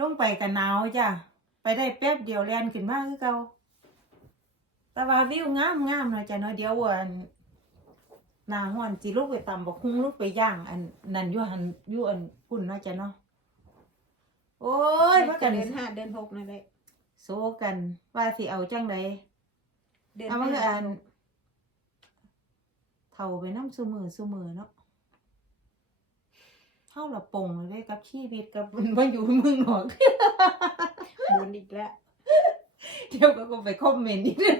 ลงไปกันหนาวจ้ะ ไปได้แป๊บเดียวแลนขึ้นมาคือเก่าแต่ว่าวิวงามงามๆเนาะจ้ะเนาะเดี๋ยวอันหน้าฮ้อนสิลูกไปตำบักคุ้งลูกไปย่าง อันนั่นอยู่หันอยู่อันพุ่นเนาะจ้ะเนาะโอ้ยมัว่านก็กันเดือนห้าเดือนหกนั่นแหละโซกัน ว่าสิเอาจังไดเดือนเอามันก็ห้าอันเท่าไปน้ำซุมือซุมือเนาะ เท่าละปงเลยกับชีวิตกับมาอยู่เมืองนอกบนอีกแล้วเดี๋ยวก็ไปคอมเมนต์อีกเด้อ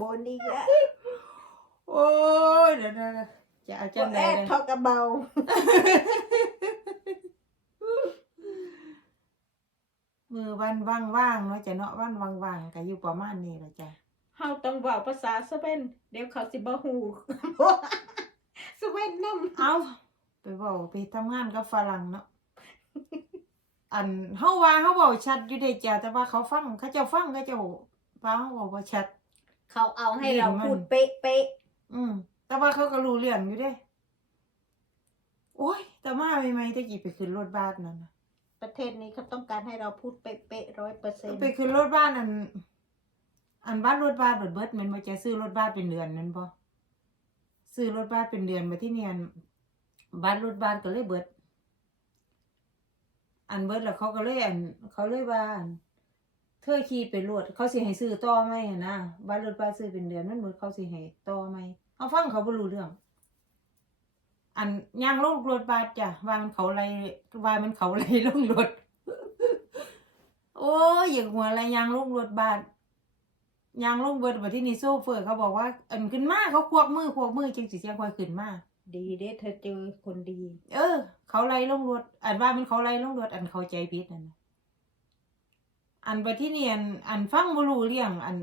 บนอีกแล้วโอ้ยเดี๋ยวนะจะเอาจังไดแอดเลยทอกระเบามือวันว่างๆเนาะจะเนาะวันว่างๆก็อยู่ประมาณนี้แหละจ้ะเฮาต้องเว้าภาษาสเปนเดี๋ยวเขาสิบ่ฮู้สเปนนำเอา ไปเว้าไปทำงานกับฝรั่งเนาะอันเฮาว่าเฮาเว้าชัดอยู่เด้จ้ะแต่ว่าเขาฟังเขาเจ้าฟังเขาเจ้าว่าเฮาเว้าบ่ชัด เขาเอาให้เราลิ้นมันพูดเป๊ะเป๊ะอืมแต่ว่าเขาก็รู้เรื่องอยู่เด้โอ้ยแต่มาใหม่ๆตะกี้ไปขึ้นรถบัสนั่นน่ะๆประเทศนี้เขาต้องการให้เราพูดเป๊ะเป๊ะร้อยเปอร์เซ็นต์ไปขึ้นรถบ้านอัน อันบ้านรถบ้านเบิดเบิดแมันบ่จะซื้อรถบ้านเป็นเดือนนั่นบ่ซื้อรถบ้านเป็นเดือนมาที่เนียน บ้านรถบ้านก็เลยเบิด อันเบิดแล้วเขาก็เลยอัน เขาเลยว่านเธอขี่ไปรถเขาสิให้ซื้อต่อไหมนะบ้านรถบ้านซื้อเป็นเดือนมันเบิดเขาสิให้ต่อไหมเอาฟังเขาบ่รู้เรื่อง อันยางลงรถบัสจ้ะว่ามันเขาไรว่ามันเขาไรลงรถโอ้ยอย่างหัวอะไรยางลงรถบัสยางลงเบิดบัดที่นี่โซเฟอร์เขาบอกว่าอันขึ้นมาเขาควักมือควักมือจังสิเสียงคอยขึ้นมา ดีเด้เธอเจอคนดี เออ เขาไล่ลงรถอันว่ามันเขาไล่ลงรถอันเขาใจผิดนั่นน่ะอันไปที่นี่อันอันฟังบ่รู้เรื่องอัน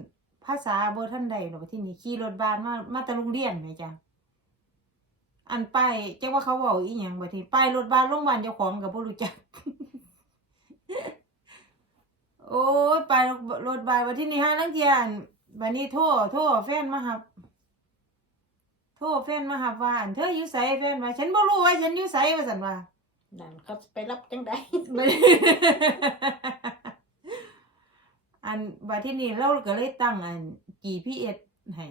ภาษาบ่ทันใดหรอกที่นี่ขี่รถบัสมามาต่โรงเรียนแม่จ้ะอันป้ายจักว่าเขาเว้าอีหยังบัดนี้ป้ายรถบัสโรงพยาบาลเจ้าของก็บ่รู้จัก โอ้ยไปรถบัสบัดที่นี่ห้าลังเทียอันบัดนี้โทรโทรแฟนมาหับ โทรแฟนมาหับว่าอันเธออยู่ไสแฟนว่าฉันบ่รู้ว่าฉันอยู่ไสว่าซั่นว่านั่นเขาไปรับจังไดไม่อันบัดที่นี่เราก็เลยตั้งอัน GPS ให้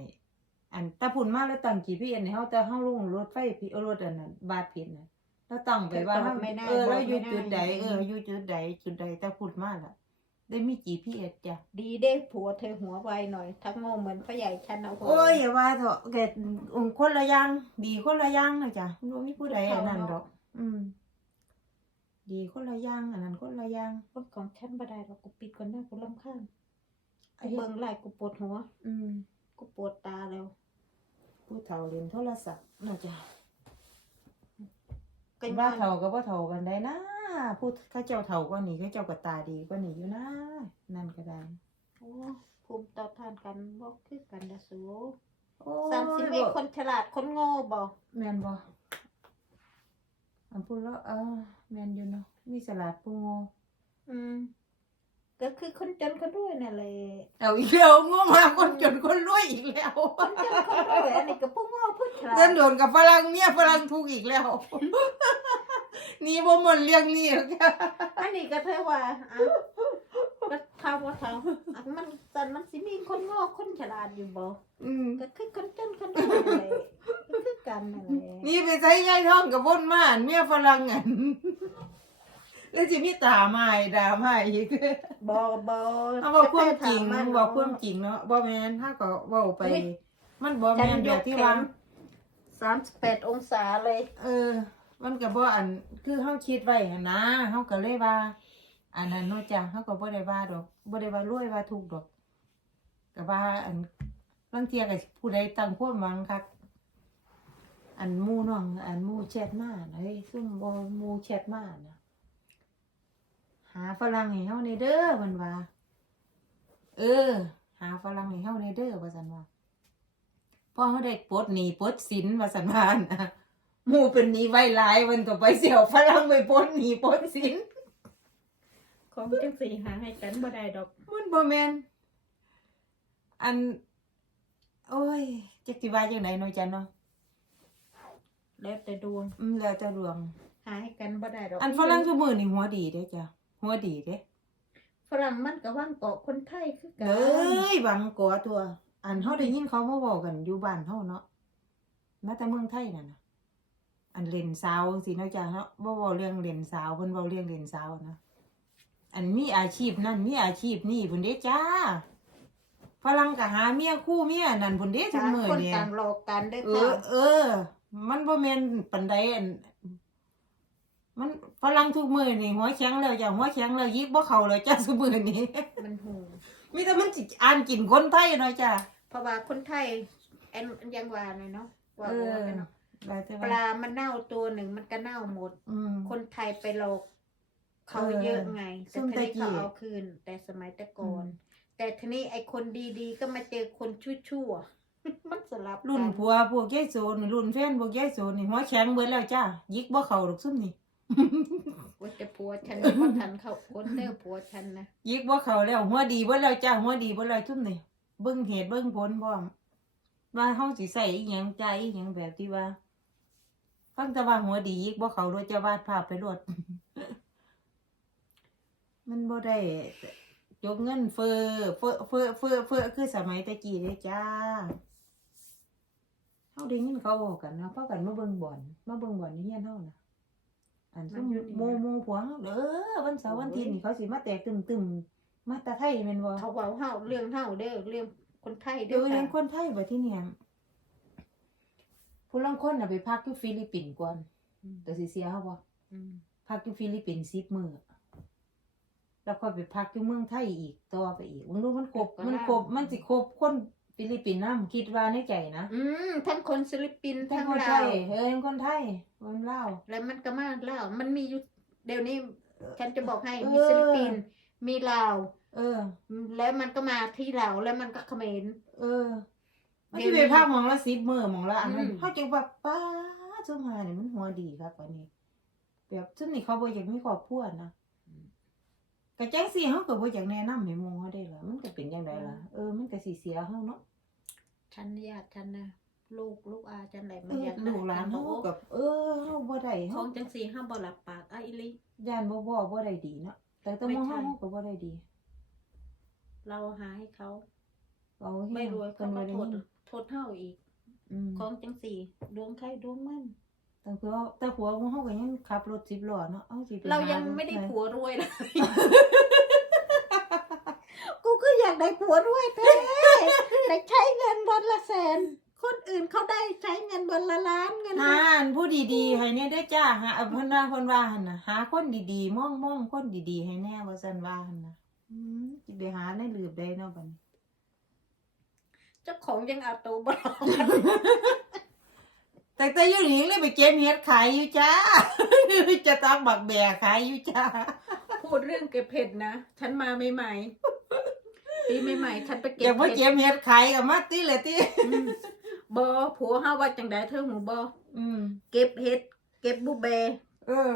อันตาพุ่นมาแล้วตั้ง GPS ให้เฮาแต่เฮาลงรถไฟผิดเอารถอันนั้นบาดผิดน่ะแล้วตั้งไปว่าแต่ตเฮาอบไม่ได้เออเราบอกอยู่ไม่ได้จุดใดเอออยู่จุดใดจุดใดตาพุ่นมาล่ะ ได้มี GPS จ้ะ ดีเด้ผัวเธอหัวไวหน่อยถ้าโง่เหมือนพ่อใหญ่ฉันเอาหัวโอ้ยอย่าว่าเถอะแกองค์คนละอย่างดีคนละอย่างนะจ้ะบ่มีผู้ใดอันนั้นดอก อืม ดีคนละอย่างอันนั้นคนละอย่างรถของฉันบ่ได้หรอกกูปิดก่อนนะกูรำคาญไอ้กูเบิ่งไล่กูปวดหัว อืม กูปวดตาแล้ว ผู้เฒ่าเรียนโทรศัพท์น่าจะก็ว่าย้อนเฒ่ากับว่าเฒ่ากันได้นะ ผู้เข้าเจ้าเฒ่ากว่านี้เข้าเจ้าก็ตาดีกว่านี้อยู่นะนั่นก็ได้โอ้ภูมิต่อทานกันบ่คือกันดะสูโอ้สามสิบเอ็ดคนฉลาดคนโง่บ่แม่นบ่อันพูดแล้วเออแม่นอยู่เนาะมีสลัดปูโงอืม ก็คือคนจนคนรวยนั่นแหละเอาอีกแล้วงงมาคนจนคนรวยอีกแล้วคนจนคนรวยอันนี้ก็ผู้โง่ผู้ฉลาเดิดนโดนกับฝรั่งเมียฝรั่งทุกข์อีกแล้ว นี่บ่หมดเรื่องนี้หรอกค่ะอันนี้ก็เธอว่าอะก็ทำว่าทำอะมันสันมันสิมีคนโง่คนฉลาดอยู่บ่อืมก็คือคนจนคนรวยนั่นแหละก็คือกันนั่นแหละนี่ไปใช้ยายท้องกับบ่นมาอันเมียฝรั่งอันแล้วสิมีตาไม้ด่าไม้อีกบ่บ่เอาบอกความจริงจะไปถามมันบอกความจริงเนาะบ่แม่นถ้าก็เว้าไป มันบ่ฉัแม่นนยแบบกที่แขว่านสามสิบแปดองศาเลย เออ มันก็บ่อันคือเฮาคิดไว้หั่นนะเฮาก็เลยว่า อันนั้นเนาะจ้ะเฮาก็บ่ได้ว่าดอกบ่ได้ว่ารวยว่าทุกดอกก็ว่า อันบางเที่ยก็ผู้ใดตั้งความหวังคักอันหมู่น้อง อันหมู่แชทมาน่ะเฮ้ยซุ่มบ่หมู่แชทมาน่ะหาฝรั่งให้เฮาในเด้อเพิ่นว่า เออ หาฝรั่งให้เฮาในเด้อว่าซั่นว่าพอเฮาได้ปลดหนี้ปลดสินว่าซั่นว่านะ หมู่เป็นหนี้ไว้หลายมันก็ไปเสี่ยวฝรั่งไปปลดหนี้ปลดสินของจังสีหาให้กันบ่ได้ดอกมันบ่แม่นอัน โอ้ยจักสิว่าจังไดเนาะจ้ะเนาะแล้วแต่ดวงอืมแล้วแต่ดวง หาให้กันบ่ได้ดอกอันฝรั่งซุมื้อนี่หัวดีเด้อจ้ะหัวดีเด้ฝรั่งมันก็ว่างเกาะคนไทยคือกัเอ้ยบังกัวตัว อันเฮาได้ยินเขามาเว้ากันอยู่บ้านเฮาเนาะมาแต่เมืองไทยนั่นน่ะ อันเล่นสาวสิเนาะจ้ะเนาะบ่เว้าเรื่องเล่นสาวเพิ่นเว้าเรื่องเล่นสาวนะอันมีอาชีพนั่นมีอาชีพนี่พุ่นเด้จ้าฝรั่งก็หาเมียคู่เมียนั่นพุ่นเด้ทุกต่างมื้อคนเนี่ยต่างหลอกกันเด้อเอค่ะอเออ มันบ่แม่นปานใดอันมันฝรั่งทุกมื้อนี่หัวแข็งแล้วจ้ะหัวแข็งแล้วยิกบ่เข้าแล้วจ้ะซุมื้อนี้มันหูมีแต่มันสิอ่านกินคนไทยเนาะจ้ะเพราะว่าคนไทยแอนยังว่าเลยเนาะว่าเออว่าไปเนาะได้แต่ปว่า ลามันเน่าตัวหนึ่งมันก็เน่าหมด อืม คนไทยไปหลอกเขาเออเยอะไงซึ่แต่งทีนี้ตะกี้ เขาเอาคืน แต่สมัยแต่ก่อนอืมแต่ทีนี้ไอ้คนดีๆ ก็มาเจอคนชั่วๆ มันสลับรุ่นกันผัวพวกยายโซนรุ่นแฟนพวกยายโซนนี่หัวแข็งเบิดแล้วจ้ะยิกบ่เข้าดอกซุ่มนี่ ว่าจะผัวฉันนี่มันทันเขาคนเด้อผัวฉันนะยิกบ่เข้าแล้วหัวดีเบิดแล้วจ้ะหัวดีเบิดแล้วซุ่มนี่เบิ่งเหตุเบิ่งผลพร้อมว่าเฮาสิใส่อีหยังใจายอีหยังแบบที่ว่า ฟังแต่ว่าหัวดียิกบ่เข้าโดยจะวาดภาพไปโลดมันบ่ได้จกเงินเฟ้อเฟ้อเฟ้อเฟ้อเฟ้อคือสมัยตะกี้เด้จ้าเฮาได้ยินเขาบอกกันนะพากันมาเบิ่งบอลมาเบิ่งบอลอยู่เฮียนเฮานะอันซุมโมโมผัวเฮาเด้อวันเสาร์วันอาทิตย์นี่เขาสิมาแตกตึมๆมาแตาไทยแม่นบ่เขาเว้าเฮาเรื่องเฮาเด้อเรื่องคนไทยเดี๋เด้ยวอเรียนค่ะคนไทยบ่ที่เนี่ย ผู้ลางคนน่ะไปพักอยู่ฟิลิปปินส์ก่อนอืมแต่สิเสียเฮาบ่อืมพักอยู่ฟิลิปปินส์10มื้อแล้วก็ไปพักอยู่เมืองไทยอีกต่อไปอีกมึงรู้มันครบมันครบมันสิครบคนฟิลิปปินส์นํคิดว่าในใจนะอืมทั้งคนฟิลิปปินส์ทั้ทั้งงคนไทลาวยเฮ้ยคนไทยคนลาวแล้วมันก็มาลาวมันมีอยู่เดี๋ยวนี้ฉันจะบอกให้เออมีฟิลิปปินส์มีลาวเออ แล้วมันก็มาที่ลาวแล้วมันก็เขมรเออ มันเดี๋สิยวนี้ไปพักหมองละ10มื้อหมองละอันนั้นอืมเฮาจังว่าป้าซุมหานี่มันหัวดีครับอันนี้แบบซุมนี่เขาบ่อยากมีครอบครัวนะก็จังสิเฮาก็บ่อยากแนะนำให้หมู่เฮาได้ล่ะมันก็เป็นจังไดล่ะเออมันก็สิเสียเฮาเนาะฉันญาติฉันนะลูกลูกอาฉันไหนเอมาอญาติลูกหลานฉัเฮาบอกกับ เออเฮาบ่ได้ขเฮาองจังสีห้ามบ่หลับปากไอ้ลิ ย่านบ่บ่บ่ได้ดีเนาะแต่แตัวไม่หมู่ใช่เฮาเฮาก็บ่ได้ดีเราหาให้เขาเอาไม่รวยเพิ่เขานก็บ่ได้โทษยินโทษเท่าอีก อืมของจังสีดวงใครดวงมัน แต่ผัวแต่ผัวของเฮาก็ยังขับรถ10ล้อเนาะเอาสิไปเราหยังลูกไม่ได้ใครผัวรวยเลย กูก็อยากได้ผัวรวยแท้ได้ใช้เงินวันละแสน คนอื่นเขาได้ใช้เงินวันละล้านเงินหาอันผู้ดีๆให้แน่เด้อจ้าหาเอาเพิ่นว่าเพิ่นว่าหั่นน่ะหาคนดีๆมองๆคนดีๆให้แน่ว่าซั่นว่าหั่นน่ะอืมสิไปหาในหลืบได้เนาะบัดนี้เจ้าของยังเอาตัวบ่รอดแต่แต่อยู่นี่เลยไปเก็บเห็ดขายอยู่จ้าจะตักบักแบกขายอยู่จ้าพูดเรื่องเก็บเห็ดนะฉันมาใหม่ๆปีใหม่ๆฉันไปเก็อยากบมาเห็ดเก็บเห็ดขายกับมาติเลยติอืมบอผัวเฮาว่าจังไดเธอหูบออืมเก็บเห็ด เก็บบุเบเออ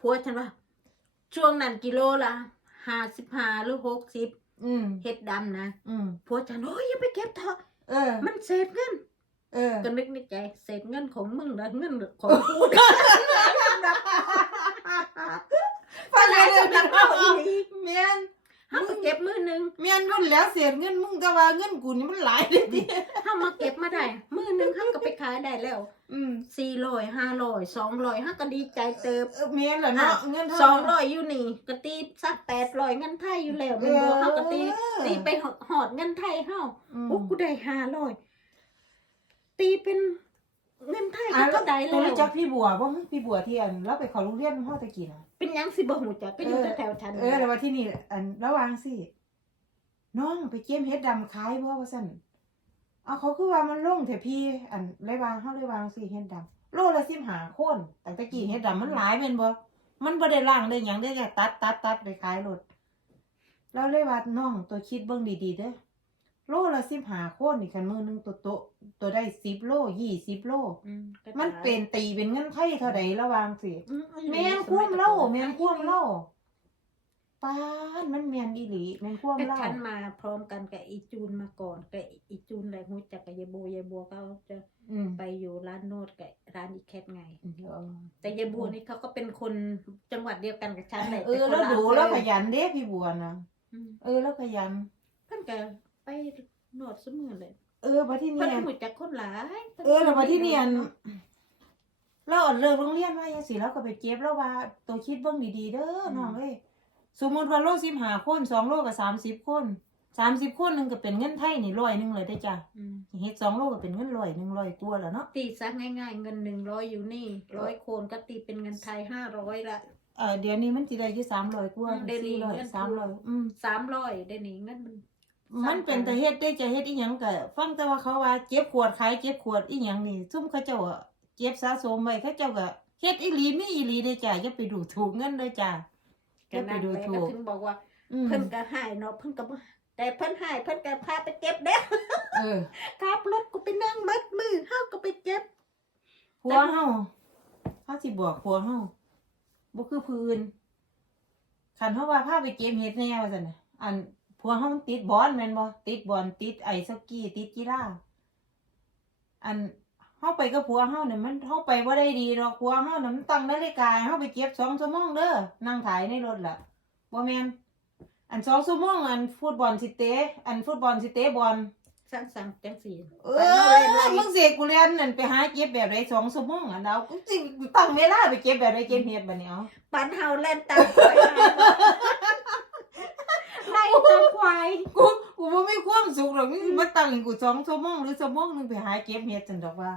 ผัวฉันว่า ช่วงนั้นกิโลละห้าสิบห้าหรือหกสิบ อืมเห็ดดำนะอืมผัวฉันโอ้ยอย่าไปเก็บเถอะเออ มันเศษเงินเออ ก็นึกในใจเศษเงินของมึงนะเงินของกูพอแล้วสำหรับเอาอีหลีเมียนเฮาก็เก็บมือหนึงเมียนรุ่นแล้วเสียเงินมึงแต่ว่าเงินกูนี่มันหลายเด้ติเฮามาเก็บมาได้มือหนึงเฮาก็ไปขายได้แล้ว อืมสี่ร้อยห้าร้อยสองร้อยเฮาก็ดีใจเติบ เออเมียนเหรอเนาะเงินเท่าสองร้อยอยู่นี่ก็ตีสักแปดร้อยเงินไทยอยู่แล้วเป็นบัวเฮาก็ตีตีไปหอดเงินไทยเฮาอืมโอ้กูได้ห้าร้อยตีเป็นเงินไทยอะก็เท่าใดตัแล้ววรู้จักพี่บัวบ่พี่บัวที่อันเราไปเข้าโรงเรียนเฮาตะกี้น่ะเป็นหยังสิบ่หูจักก็อยู่แถวๆฉันเออแล้วว่าที่นี่อันระวังสิน้องไปเก็บเฮ็ดดำขายบ่ว่าซั่น เอาเขาคือว่ามันลงเถอะพี่ อันเลยวางเฮาเลยวางสิเฮ็ดดำโลละ15คนแต่ตะกี้เฮ็ดดำมันหลายแม่นบ่มันบ่ได้ล้างได้หยังได้แค่ตัดตัดตัดไปขายรถแล้วเลยว่าน้องตัวคิดเบิ่งดีๆเด้อโลละ15คนนี่คันมือหนึงตัวโตะตัวได้10โล20โลอืก็มันเป็นตีเป็นเงินไทยเท่าใดระวังสิอืแม่นควมเล่าแม่นควมเล่า ป้ามันแม่นอีหลีแม่นความก็เล่าฉันมาพร้อมกันกับอีจูนมาก่อนกับอีจูนแหละหูจักกับยายบัวยายบัวเขาจะอืมไปอยู่ร้านโนดกับร้านอีแคทไงเออแต่ยายบัวนี่เขาก็เป็นคนจังหวัดเดียวกันกับฉันแหละเออต่แล้วคนละดูอำเภอแล้วขยันเด้พี่บัวนะอืมเออแล้วขยันเพิ่นก็ไปโนดเสมอเลย เออมาที่เพิ่นเนี่ยหูจักคนหลายเออแล้วมาที่เนี่ยเราอดเลิกโรงเรียนมาอย่างสิแล้วก็ไปเก็บแล้วว่าตัวคิดเบิ่งดีๆเด้อน้องเอ้ย สมมุติว่าโลสิบห้าคนสองโลก็สามสิบคนสามสิบคนหนึงก็เป็นเงินไทยนี่ร้อยหนึงเลยได้อจ้ะอืมเฮ็ดสองโลก็เป็นเงินร้อยหนึ่งร้อยตัวแล้วเนาะตีซะง่ายๆ เงินหนึ่งร้อยอยู่นี่ร้อยโคนก็ตีเป็นเงินไทยห้าร้อยละ เออเดี๋ยวนี้มันสิได้อยู่สามร้อยกว่าอืมเดี๋ยวนี้สี่ร้อยเงินสามร้อยอืม สามร้อยได้นี่เงินมัน มันเป็นแต่เฮ็ดได้จะเฮ็ดอีหยังก็ฟังแต่ว่าเขาว่าเก็บขวดขายเก็บขวดอีหยังนี่ซุ่มเขาเจ้าอะเก็บสะสมไว้เขาเจ้าก็เฮ็ดอีหลีมีอีหลีได้อจ้ะอย่าไปดูถูกเงินเลยจ้ะอ ก็ย่าไปนั่นดูแหละถูก็กถึงบอกว่าอืมเพิ่นก็ให้เนาะเพิ่นก็บ่แต่เพิ่นให้เพิ่นก็พาไปเก็บเด้อเออขับรถกูไปนั่งมัดมือเฮาก็ไปเก็บผัวเฮาเฮาสิบอกผัวเฮาบ่คือพื้นคันเฮาว่าพาไปเก็บเฮ็ดแน่ว่าซั่นน่ะอันผัวเฮามันติดบอลแม่นบ่ติดบอลติดไอสกีติดกีฬาอัน เฮาไปกับผัวเฮาเนี่ยมันเฮาไปบ่ได้ดีดอกผัวเฮาน่ะมันตั้งนาฬิกาให้เฮาไปเก็บ2ชั่วโมงเด้อนั่งถ่ายในรถล่ะบ่แม่นอัน2ชั่วโมงอันฟุตบอลสิเตะอันฟุตบอลสิเตะบอลสั่งสั่งจังซี่เออมึงเสกกูเรียนนั่นไปหาเก็บแบบไรสองชั่วโมงอะดาวกูสิตั้งเวลาไปเก็บแบบไรเก็บเห็ดบัดนี้เอาปันเฮาเล่นตามควายไล่ตามควายกูกูบ่มี ความสุขหรอกมึงสิมาตั้งให้กูสองชั่วโมงหรือชั่วโมงหนึงไปหาเก็บเห็ดจังดอกว่า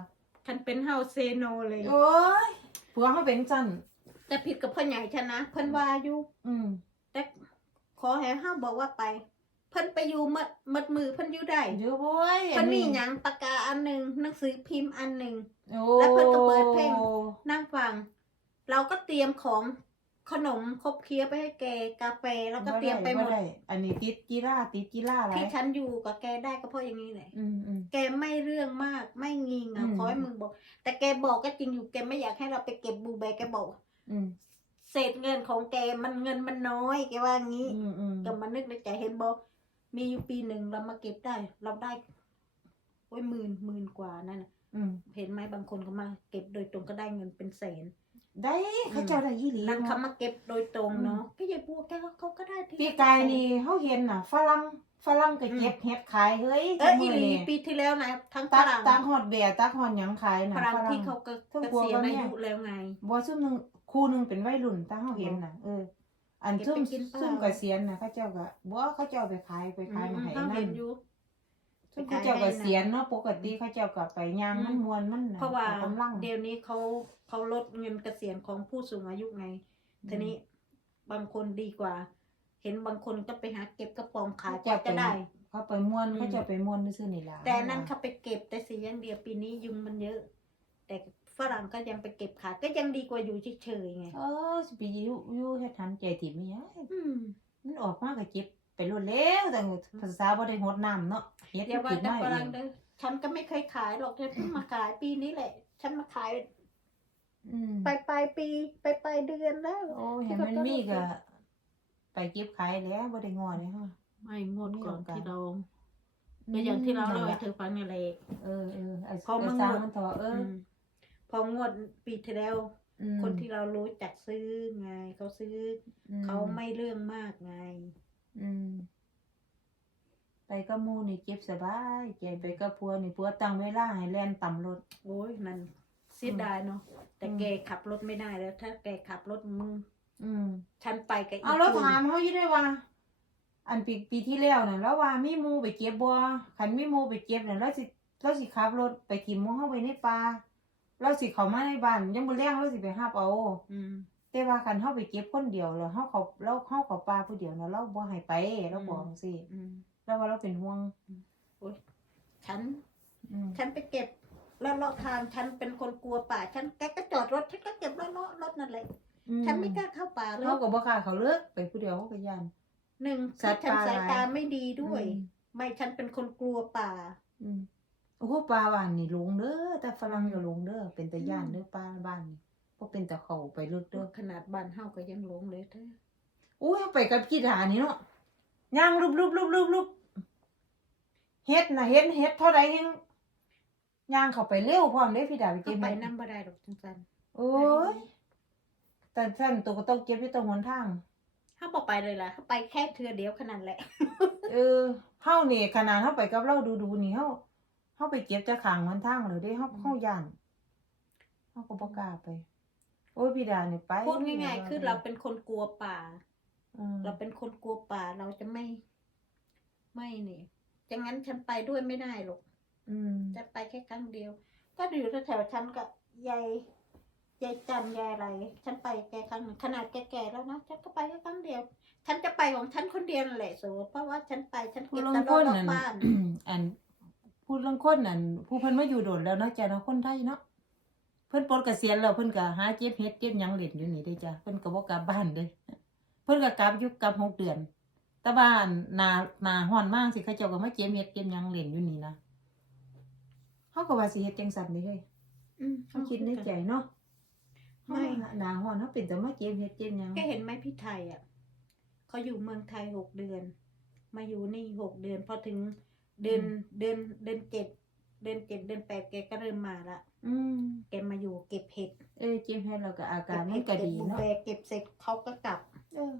คันเป็นเฮาเซโนเลย โอ้ยผัวเขาเป็นจันแต่ผิดกับพ่อใหญ่ฉันนะ เพิ่นว่าอยู่อืมแต่ขอให้เฮาบอกว่าไป เพิ่นไปอยู่มัดมัดมือเพิ่นอยู่ได้เดี๋ยวโว้ยเพิ่นมีหยังปากกาอันหนึงหนังสือพิมพ์อันหนึงโอ้แล้วเพิ่นก็เปิดเพลง นั่งฟัง เราก็เตรียมของ ขนมครบเคี้ยวไปให้แกกาแฟแล้วก็เตรียมไปหมด บ่อันนี้ติดกีฬาติดกีฬาอะไร ที่ฉันอยู่กับแกได้ก็เพราะอย่างนี้แหละ อืมอืม แกไม่เรื่องมากไม่งีเงาอืม ขอให้มึงบอก แต่แกบอกก็จริงอยู่แกไม่อยากให้เราไปเก็บบูแบกแกบอก อืมเศษเงินของแกมันเงินมันน้อยแกว่างี้อืมอืมก็มานึกในใจเห็นบอกมีอยู่ปีหนึ่งเรามาเก็บได้ เราได้โอ้ยหมื่นหมื่นกว่านั่นน่ะอืมเห็นไหมบางคนเขามา เก็บโดยตรงก็ได้เงินเป็นแสน ได้เขาเจ้าได้ยี่หลีนั่นเขาเนาะมาเก็บโดยตรงเนาะก็อย่าบัวแกเขาก็ได้ทีปีกายนี่เขาเห็นน่ะฝรั่งฝรั่งก็เก็บเห็ดขายเฮ้ยเอออีมื้หลีนี่ปีที่แล้วนะทั้งฝตักรั่งตักฮอดเบียร์ตักฮอดหยังขายน่ะฝรั่งที่เขาก็ทั้งเกพวกษียณก็อาเนี่ยยุแล้วไงบ่ซุ่มหนึงคู่หนึงเป็นวัยรุ่นตาเฮาเห็นน่ะเอออันเก็บซุ่มไปกินเปล่าซุ่มเกษียณน่ะเขาเจ้าก็บ่เขาเจ้าไปขายไปขายมาให้เขานั่เห็นนอยู่ ซุ่มเขาเจ้าเกษียณเนาะปกติเขาเจ้าก็ไปย่างมันมวนมันน่ะเพราะว่าออกกำลังเดี๋ยวนี้เขาเขาลดเงินเกษียณของผู้สูงอายุไง ทีนี้บางคนดีกว่า เห็นบางคนก็ไปหาเก็บกระป๋องขายกว่าจะได้ เขาไปม่วนอืมเขาเจ้าไปม่วนซื่อๆนี่ล่ะแต่นั่นเขาไปเก็บแต่สีอย่างเดียวปีนี้ยุงมันเยอะ แต่ฝรั่งก็ยังไปเก็บขายก็ยังดีกว่าอยู่เฉยๆไงเออสิไปอยู่อยู่เฮ็ดทันใจติมีหยังอืมมันออกมาก็เก็บไป รวดเร็วแต่ภาษาบ่ได้งดน้ำเนาะเฮ็ดอย่าว่าขึ้นแต่มาฝเอรั่งงเด้อฉันก็ไม่เคยขายหรอกฉันเพิ่งมาขายปีนี้แหละ ฉันมาขายอืมไปปลายปีไปปลายเดือนแล้ว โอ้ยเห็นมันมีก็ไปเก็บขายแล้วบ่ได้งอเลยฮะ ไม่งดก่อนมีโอกาสที่เราก็อย่างที่เราเล่าให้เธออฟังนี่แหละ เออเออไอ้พอมันไอ้สร้างหมด มันเถอะเออมพองวดปีที่แล้ว อืมคนที่เรารู้จักซื้อไงเขาซื้ออมเขาไม่เรื่องมากไง อืม ไปกับหมู่นี่เก็บสบายใจไปกับผัวนี่ผัวตั้งเวลาให้แล่นต่ำรถ โอ้ยมันเสียดายเนาะแต่อืมแกขับรถไม่ได้แล้ว ถ้าแกขับรถมึงอืมฉันไปกับอีเอาแล้วจูนถามเขาอยู่ด้วยว่า อันปีปีที่แล้วน่ะแล้วว่ามีหมูไปเก็บบ่คันมีหมูไปเก็บน่ะแล้วสิแล้วสิขับรถไปถิ่มหมูเฮาไว้ในป่าแล้วสิเข้ามาในบ้านยังบ่แรงแล้วสิไปหาบเอาอืม แต่ว่าคันเฮาไปเก็บคนเดียวแล้วเฮาเขาเราเฮาเข้าป่าผู้เดียวน่ะเราบ่ให้ไปเราบอกจังซี่อืมเราว่าเราเป็นห่วง ฉัน อืมฉันไปเก็บแล้วเลาะทางฉันเป็นคนกลัวป่า ฉันแกก็จอดรถฉันก็เก็บเลาะเลาะรถนั่นแหละอืฉันไม่กล้าเข้าป่าเลยเฮาก็บ่กล้าเขาเลิกไปผู้เดียวเฮาก็ย่าน หนึ่งสัคือตว์ฉันป่า สายหลายตาไม่ดีด้วยอืมไม่ฉันเป็นคนกลัวป่า อืมโอ้โหปลาบ้านนี่หลงเด้อแต่ฝรั่งก็หลงเด้อเป็นตาย่านเด้อปลาบ้านนี่ บ่เป็นตาเข้าไปลึกเด้อขนาดบ้านเฮาก็ยังหลงเลยเธออุ้ยเอาไปกับพี่ดานี่เนาะย่างรูปรูปรูปรูปรูปเฮ็ดน่ะเฮ็ดเฮ็ดเท่าใดยังย่างเข้าไปเร็วพร้อมเด้พี่ดาไปก็เก็บไปเฮ็ดนำบ่ได้ดอกจังซั่นโอ้ยแต่ท่านตัวก็ต้องเก็บอยู่ตรงหนทางเฮาบ่ไปเลยล่ะเฮาไปแค่เทื่อเดียวแค่นั้นแหละ เออเฮานี่ขนาดเฮาไปกับเราดูๆนี่เฮาเฮาไปเก็บจะขางหนทางเลยเด้เฮาเฮาย่านเฮาก็บ่กล้าไป โอ้ยพี่ดานี่ไปพูดง่าย ๆ คือเราเป็นคนกลัวป่า อืมเราเป็นคนกลัวป่าเราจะไม่ ไม่นี่จังงั้นฉันไปด้วยไม่ได้หรอกอืมจะไปแค่ครั้งเดียว ก็อยู่แถวๆฉันกับยายยายจันยายอะไร ฉันไปแค่ครั้งหนึ่งขนาดแก่ๆแล้วนะฉันก็ไปแค่ครั้งเดียว ฉันจะไปของฉันคนเดียวนั่นแหละสูเพราะว่าฉันไปฉันผู้เก็บลางตะคลอนนรอนั่บนบ้าน อันผู้ลางคนนั่นผู้เพิ่นมาอยู่โดดแล้วเนาะจ้ะเนาะคนไทยเนาะ เพิ่นปลดเกษียณแล้วเพิ่นก็หาเก็บเฮ็ดเก็บหยังเล่นอยู่นี่เด้จ้ะเพิ่นก็บ่กลับบ้านเด้เพิ่นก็กลับอยู่กลับหกเดือนแต่บ้านหนาหนาฮ้อนมากสิเขาเจ้าก็มาเก็บเฮ็ดเก็บหยังเล่นอยู่นี่นะเฮาก็ว่าสิเฮ็ดจังซั่นเด้เฮ้ยอืมเฮาคิดในใจเนาะไม่เฮาว่าหนาฮ้อนเฮาเป็นแต่มาเก็บเฮ็ดเก็บหยังแกเห็นไหมพี่ไทยอะเขาอยู่เมืองไทยหกเดือน มาอยู่นี่หกเดือนพอถึงเดือนเดือนเดือนเจ็ด เดือนเจ็ดเดือนแปดแกก็เริ่มมาละอืมแกมาอยู่เก็บเห็ดเอ้ยเก็บเฮ็ดแล้วก็อาการมันเก็ก็บเห็ดีเก็บบุเนาะแบกเก็บเสร็จเขาก็กลับ เออ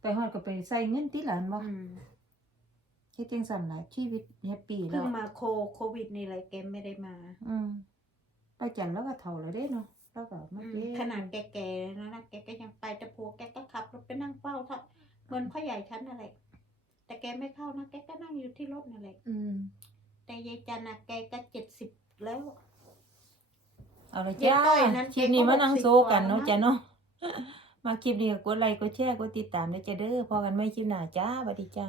ไปฮอดก็ไปใส่เงินติหลานบ่อืมเฮ็ดจังซั่นล่ะชีวิตแฮปปี้แล้เพิ่วงมาโคโควิดนี่แหละแกไม่ได้มา อืมไปจันแล้วก็เฒ่าแล้วเด้เนาะแล้วก็มาอืมเก็บขนาดแกๆแล้วนะแกก็ยังไปแต่ผัวแกก็ขับรถไปนั่งเฝ้าทักเหมือนพ่อใหญ่ฉันนั่นแหละแต่แกไม่เข้านะแกก็นั่งอยู่ที่รถนั่นแหละอืม แต่ยายจันนะแกก็เจ็ดสิบแล้ว เอาละเจ๊จ้าต้อยนั้นคลิปนี้มานั่งเจ๊ก็โซกันเนาะ60จ้ะเนาะมาคลิปนี้ก็กดไลค์กดแชร์กดติดตามด้วยจ้ะเด้อพอกันไม่คลิปหน้าจ้าสวัสดีจ้า